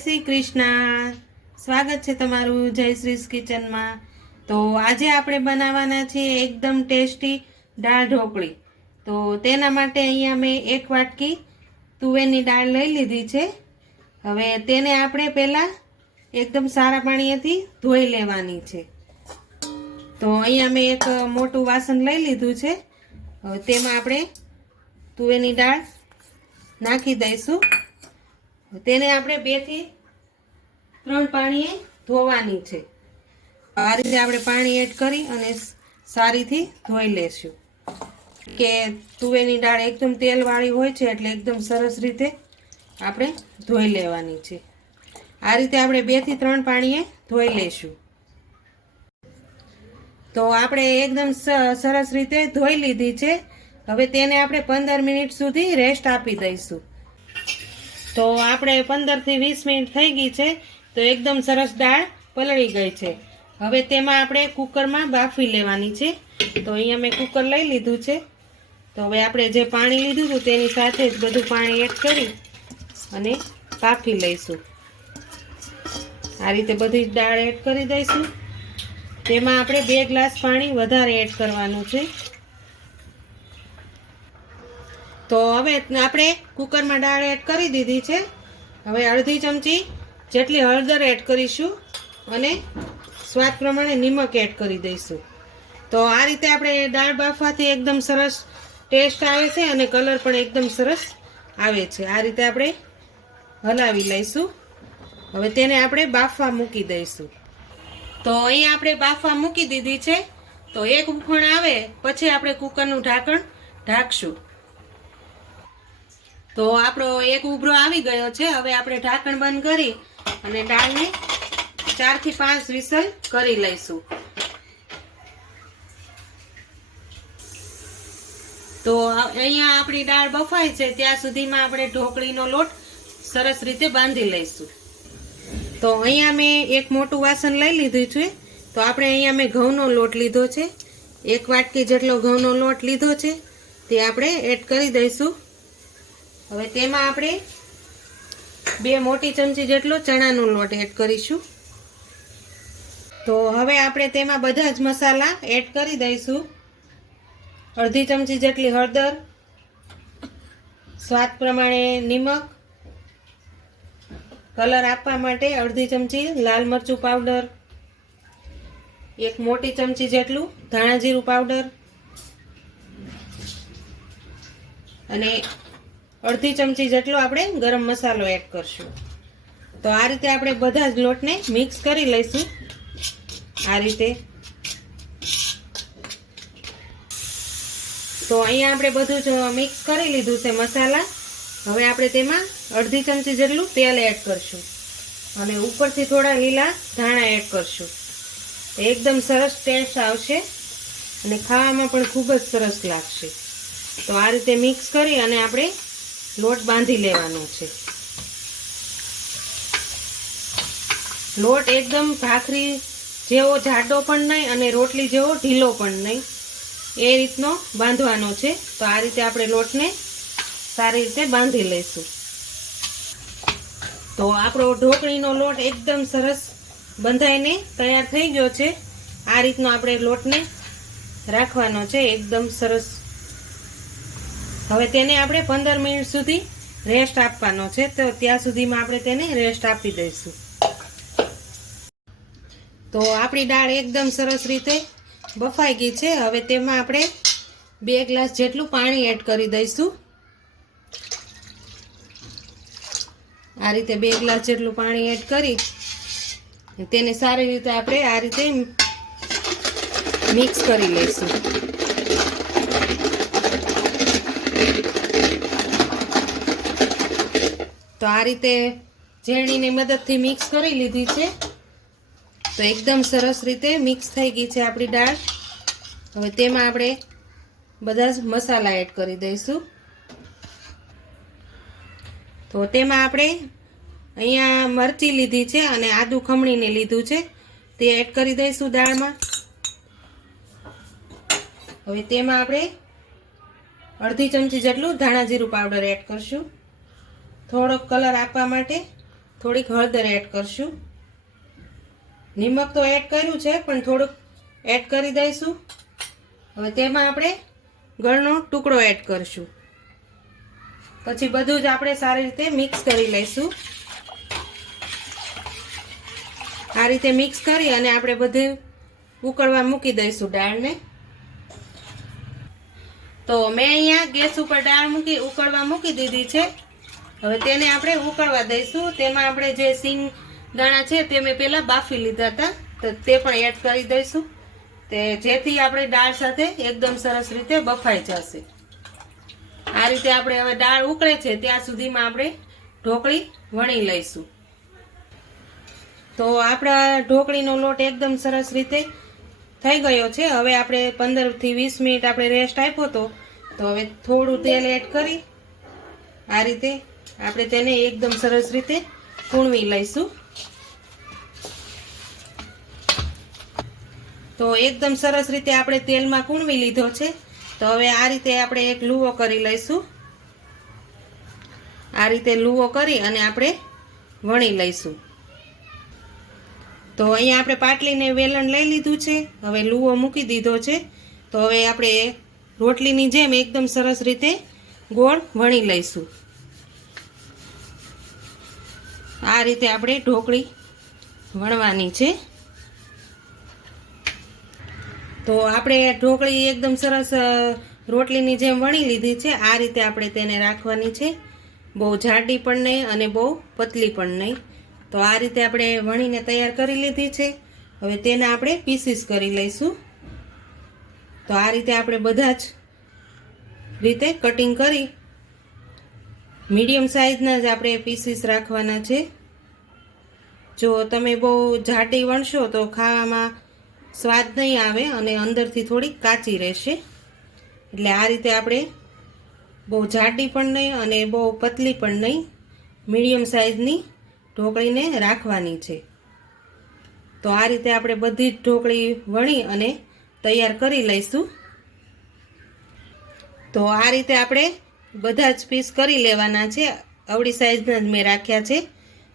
શ્રી કૃષ્ણ। સ્વાગત છે તમારું જયશ્રીસ કિચનમાં। તો આજે આપણે બનાવવાના છે એકદમ ટેસ્ટી દાળ ઢોકળી। તો તેના માટે અહીંયા મેં 1 વાટકી તુવેરની દાળ લઈ લીધી છે। હવે તેને આપણે પહેલાં એકદમ સારા પાણીથી ધોઈ લેવાની છે। તો અહીંયા મેં એક મોટું વાસણ લઈ લીધું છે। હવે તેમાં આપણે તુવેરની દાળ નાખી દઈશું। તેને આપણે 2 થી 3 પાણીએ ધોવાની છે। આ રીતે આપણે પાણી એડ કરી અને સારીથી ધોઈ લેશું કે તુવેરની દાળ એકદમ તેલવાળી હોય છે એટલે એકદમ સરસ રીતે આપણે ધોઈ લેવાની છે। આ રીતે આપણે 2 થી 3 પાણીએ ધોઈ લેશું। તો આપણે એકદમ સરસ રીતે ધોઈ લીધી છે। હવે તેને આપણે 15 મિનિટ સુધી રેસ્ટ આપી દઈશું। તો આપણે 15 થી 20 મિનિટ થઈ ગઈ છે। તો એકદમ સરસ દાળ પલળી ગઈ છે। હવે તેમાં આપણે કુકરમાં બાફી લેવાની છે। તો અહીંયા મેં કુકર લઈ લીધું છે। તો હવે આપણે જે પાણી લીધું હતું તેની સાથે જ બધું પાણી એડ કરી અને બાફી લઈશું। આ રીતે બધી દાળ એડ કરી દઈશું। તેમાં આપણે 2 ગ્લાસ પાણી વધારે એડ કરવાનું છે। તો હવે આપણે કુકરમાં દાળ એડ કરી દીધી છે। હવે અડધી ચમચી જેટલી હળદર એડ કરીશું અને સ્વાદ પ્રમાણે નિમક એડ કરી દઈશું। તો આ રીતે આપણે દાળ બાફવાથી એકદમ સરસ ટેસ્ટ આવે છે અને કલર પણ એકદમ સરસ આવે છે। આ રીતે આપણે હલાવી લઈશું। હવે તેને આપણે બાફવા મૂકી દઈશું। તો અહીં આપણે બાફવા મૂકી દીધી છે। તો એક ઉફણ આવે પછી આપણે કુકરનું ઢાંકણ ઢાંકશું। તો આપણો એક ઉભરો આવી ગયો છે। હવે આપણે ઢાંકણ બંધ કરી અને દાળને 4 થી 5 વિસલ કરી લઈશું। તો અહીંયા આપણી દાળ બફાય છે ત્યાં સુધીમાં આપણે ઢોકળીનો લોટ સરસ રીતે બાંધી લઈશું। તો અહીંયા મેં એક મોટું વાસણ લઈ લીધું છે। તો આપણે અહીંયા મેં ઘઉંનો લોટ લીધો છે। 1 વાટકી જેટલો ઘઉંનો લોટ લીધો છે તે આપણે એડ કરી દઈશું। હવે તેમાં આપણે 2 મોટી ચમચી જેટલો ચણાનો લોટ એડ કરીશું। તો હવે આપણે તેમાં બધા જ મસાલા એડ કરી દઈશું। અડધી ચમચી જેટલી હળદર, સ્વાદ પ્રમાણે નિમક, કલર આપવા માટે અડધી ચમચી લાલ મરચું પાવડર, 1 મોટી ચમચી જેટલું ધાણા જીરું પાવડર અને અડધી ચમચી જેટલો આપણે ગરમ મસાલો એડ કરશું। તો આ રીતે આપણે બધા જ લોટને મિક્સ કરી લઈશું। આ રીતે તો અહીંયા આપણે બધું જ મિક્સ કરી લીધું છે મસાલા। હવે આપણે તેમાં અડધી ચમચી જેટલું તેલ એડ કરશું અને ઉપરથી થોડા લીલા ધાણા એડ કરશું। એકદમ સરસ ટેસ્ટ આવશે અને ખાવામાં પણ ખૂબ જ સરસ લાગશે। તો આ રીતે મિક્સ કરી અને આપણે લોટ બાંધી લેવાનો છે। લોટ એકદમ ભાખરી જેવો જાડો પણ નહીં અને રોટલી જેવો ઢીલો પણ નહીં, એ રીતનો બાંધવાનો છે। તો આ રીતે આપણે લોટને સારી રીતે બાંધી લઈશું। તો આપણો ઢોકળીનો લોટ એકદમ સરસ બંધાઈને તૈયાર થઈ ગયો છે। આ રીતનો આપણે લોટને રાખવાનો છે એકદમ સરસ। હવે તેને આપણે 15 મિનિટ સુધી રેસ્ટ આપવાનો છે। તો ત્યાં સુધીમાં આપણે તેને રેસ્ટ આપી દઈશું। તો આપણી દાળ એકદમ સરસ રીતે બફાઈ ગઈ છે। હવે તેમાં આપણે 2 ગ્લાસ જેટલું પાણી એડ કરી દઈશું। આ રીતે 2 ગ્લાસ જેટલું પાણી એડ કરી તેને સારી રીતે આપણે આ રીતે મિક્સ કરી લઈશું। તો આ રીતે ઝેરણીની મદદથી મિક્સ કરી લીધી છે। તો એકદમ સરસ રીતે મિક્સ થઈ ગઈ છે આપણી દાળ। હવે તેમાં આપણે બધા જ મસાલા એડ કરી દઈશું। તો તેમાં આપણે અહીંયા મરચી લીધી છે અને આદુ ખમણીને લીધું છે તે એડ કરી દઈશું દાળમાં। હવે તેમાં આપણે અડધી ચમચી જેટલું ધાણા જીરું પાવડર એડ કરશું થોડોક કલર આપવા માટે થોડીક હળદર એડ કરશું. નિમક તો એડ કર્યું છે પણ થોડુંક એડ કરી દઈશું. હવે તેમાં આપણે ગળનો ટુકડો એડ કરશું. પછી બધું જ આપણે સારી રીતે મિક્સ કરી લઈશું. આ રીતે મિક્સ કરી અને આપણે બધું ઉકળવા મૂકી દઈશું દાળને. તો મેં અહીંયા ગેસ ઉપર દાળ ઉકળવા મૂકી દીધી છે. હવે તેને આપણે ઉકળવા દઈશું. તેમાં આપણે જે સિંગ દાણા છે તે મેં પહેલાં બાફી લીધા હતા, તો તે પણ એડ કરી દઈશું, તે જેથી આપણે દાળ સાથે એકદમ સરસ રીતે બફાઈ જશે. આ રીતે આપણે હવે દાળ ઉકળે છે ત્યાં સુધીમાં આપણે ઢોકળી વણી લઈશું. તો આપણા ઢોકળીનો લોટ એકદમ સરસ રીતે થઈ ગયો છે. હવે આપણે 15 થી 20 મિનિટ આપણે રેસ્ટ આપ્યો હતો, તો હવે થોડું તેલ એડ કરી આ રીતે આપણે તેને એકદમ સરસ રીતે કૂણવી લઈશું. તો એકદમ સરસ રીતે આપણે તેલમાં કૂણવી લીધો છે. તો હવે આ રીતે આપણે એક લુવો કરી લઈશું. આ રીતે લુવો કરી અને આપણે વણી લઈશું. તો અહીંયા આપણે પાટલીને વેલણ લઈ લીધું છે. હવે લુવો મૂકી દીધો છે. તો હવે આપણે રોટલીની જેમ એકદમ સરસ રીતે ગોળ વણી લઈશું. આ રીતે આપણે ઢોકળી વણવાની છે. તો આપણે ઢોકળી એકદમ સરસ રોટલીની જેમ વણી લીધી છે. આ રીતે આપણે તેને રાખવાની છે. બહુ જાડી પણ નહીં અને બહુ પતલી પણ નહીં. તો આ રીતે આપણે વણીને તૈયાર કરી લીધી છે. હવે તેને આપણે પીસીસ કરી લઈશું. તો આ રીતે આપણે બધા જ રીતે કટિંગ કરી મીડિયમ સાઇઝના જ આપણે પીસીસ રાખવાના છે. જો તમે બહુ જાડી વણશો તો ખાવામાં સ્વાદ નહીં આવે અને અંદરથી થોડી કાચી રહેશે. એટલે આ રીતે આપણે બહુ જાડી પણ નહીં અને બહુ પતલી પણ નહીં, મીડિયમ સાઇઝની ઢોકળીને રાખવાની છે. તો આ રીતે આપણે બધી જ ઢોકળી વણી અને તૈયાર કરી લઈશું. તો આ રીતે આપણે બધા જ પીસ કરી લેવાના છે. અવળી સાઇઝના જ મેં રાખ્યા છે.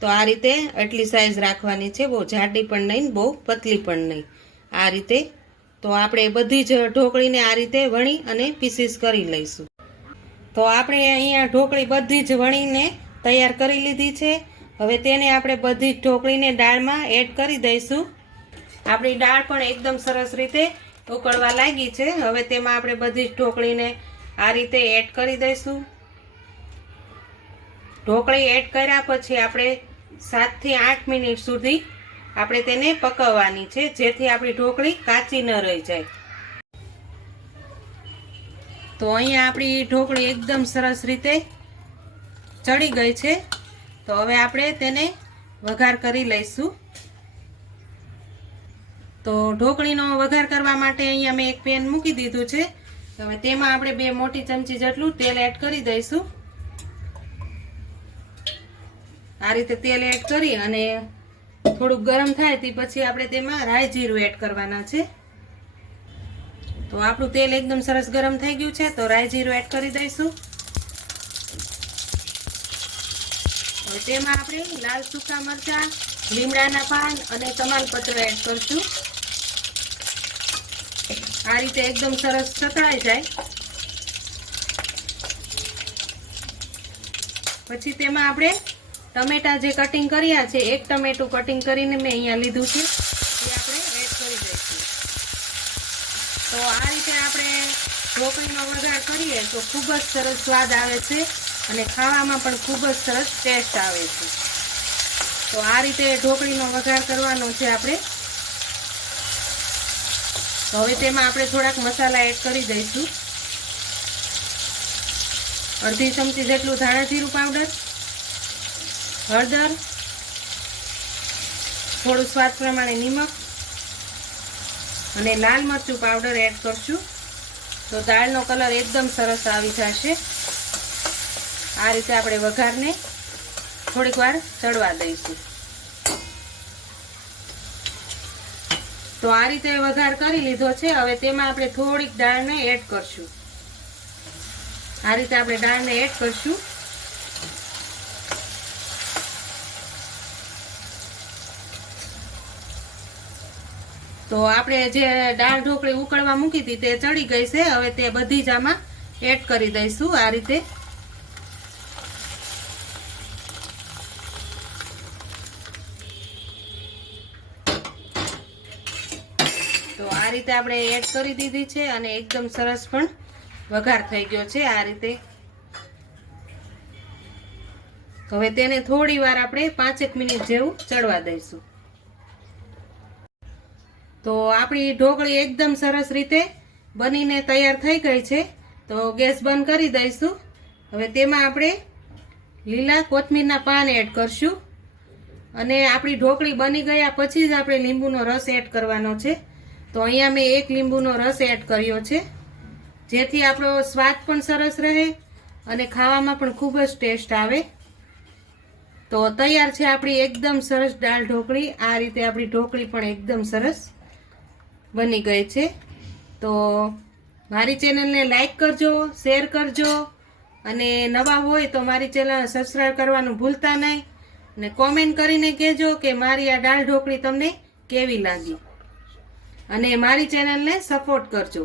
તો આ રીતે આટલી સાઇઝ રાખવાની છે, બહુ જાડી પણ નહીં બહુ પતલી પણ નહીં. આ રીતે તો આપણે બધી જ ઢોકળીને આ રીતે વણી અને પીસીસ કરી લઈશું. તો આપણે અહીંયા ઢોકળી બધી જ વણીને તૈયાર કરી લીધી છે. હવે તેને આપણે બધી જ ઢોકળીને દાળમાં એડ કરી દઈશું. આપણી દાળ પણ એકદમ સરસ રીતે ઉકળવા લાગી છે. હવે તેમાં આપણે બધી જ ઢોકળીને આ રીતે એડ કરી દઈશું. ઢોકળી એડ કર્યા પછી આપણે 7 થી 8 મિનિટ સુધી આપણે તેને પકવવાની છે, જેથી આપણી ઢોકળી કાચી ન રહી જાય. તો અહીંયા આપણી ઢોકળી એકદમ સરસ રીતે ચડી ગઈ છે. તો હવે આપણે તેને વઘાર કરી લઈશું. તો ઢોકળીનો વઘાર કરવા માટે અહીંયા મેં એક પેન મૂકી દીધું છે. હવે તેમાં આપણે 2 મોટી ચમચી જેટલું તેલ એડ કરી દઈશું. આ રીતે તેલ એડ કરી અને થોડુંક ગરમ થાય તે પછી આપણે તેમાં રાઈ જીરું એડ કરવાના છે. તો આપણું તેલ એકદમ સરસ ગરમ થઈ ગયું છે. તો રાઈ જીરું એડ કરી દઈશું. હવે તેમાં આપણે લાલ સૂકા મરચાં, લીમડાના પાન અને તમાલપત્ર એડ કરશું. આ રીતે એકદમ સરસ સતળાઈ જાય પછી તેમાં આપણે ટમેટા જે કટિંગ કર્યા છે, એક ટમેટું કટિંગ કરીને મેં અહીંયા લીધું છે, એ આપણે એડ કરી દઈશું. તો આ રીતે આપણે ઢોકળીનો વઘાર કરીએ તો ખૂબ જ સરસ સ્વાદ આવે છે અને ખાવામાં પણ ખૂબ જ સરસ ટેસ્ટ આવે છે. તો આ રીતે ઢોકળીનો વઘાર કરવાનો છે આપણે. તો હવે તેમાં આપણે થોડાક મસાલા એડ કરી દઈશું. અડધી ચમચી જેટલું ધાણા જીરું પાવડર, હળદર, થોડું સ્વાદ પ્રમાણે નિમક અને લાલ મરચું પાવડર એડ કરશું. તો દાળનો કલર એકદમ સરસ આવી જશે. આ રીતે આપણે વઘારને થોડીક વાર ચડવા દઈશું. તો આ રીતે વઘાર કરી લીધો છે. હવે તેમાં આપણે થોડીક દાળને એડ કરશું. આ રીતે આપણે દાળને એડ કરશું. તો આપણે જે દાળ ઢોકળી ઉકળવા મૂકી હતી તે ચડી ગઈ છે. હવે તે બધી જ આમાં એડ કરી દઈશું આ રીતે. તો આ રીતે આપણે એડ કરી દીધી છે અને એકદમ સરસ પણ વઘાર થઈ ગયો છે આ રીતે. હવે તેને થોડી વાર આપણે 5 મિનિટ જેવું ચડવા દઈશું. તો આપણી ઢોકળી એકદમ સરસ રીતે બનીને તૈયાર થઈ ગઈ છે. તો ગેસ બંધ કરી દઈશું. હવે તેમાં આપણે લીલા કોથમીરના પાન એડ કરશું અને આપણી ઢોકળી બની ગયા પછી જ આપણે લીંબુનો રસ એડ કરવાનો છે. તો અહીંયા મેં 1 લીંબુનો રસ એડ કર્યો છે, જેથી આપણો સ્વાદ પણ સરસ રહે અને ખાવામાં પણ ખૂબ જ ટેસ્ટ આવે. તો તૈયાર છે આપણી એકદમ સરસ દાળ ઢોકળી. આ રીતે આપણી ઢોકળી પણ એકદમ સરસ બની ગઈ છે. તો મારી ચેનલને લાઈક કરજો, શેર કરજો અને નવા હોય તો મારી ચેનલ સબસ્ક્રાઈબ કરવાનું ભૂલતા નહીં. અને કોમેન્ટ કરીને કહેજો કે મારી આ દાળ ઢોકળી તમને કેવી લાગી અને મારી ચેનલને સપોર્ટ કરજો.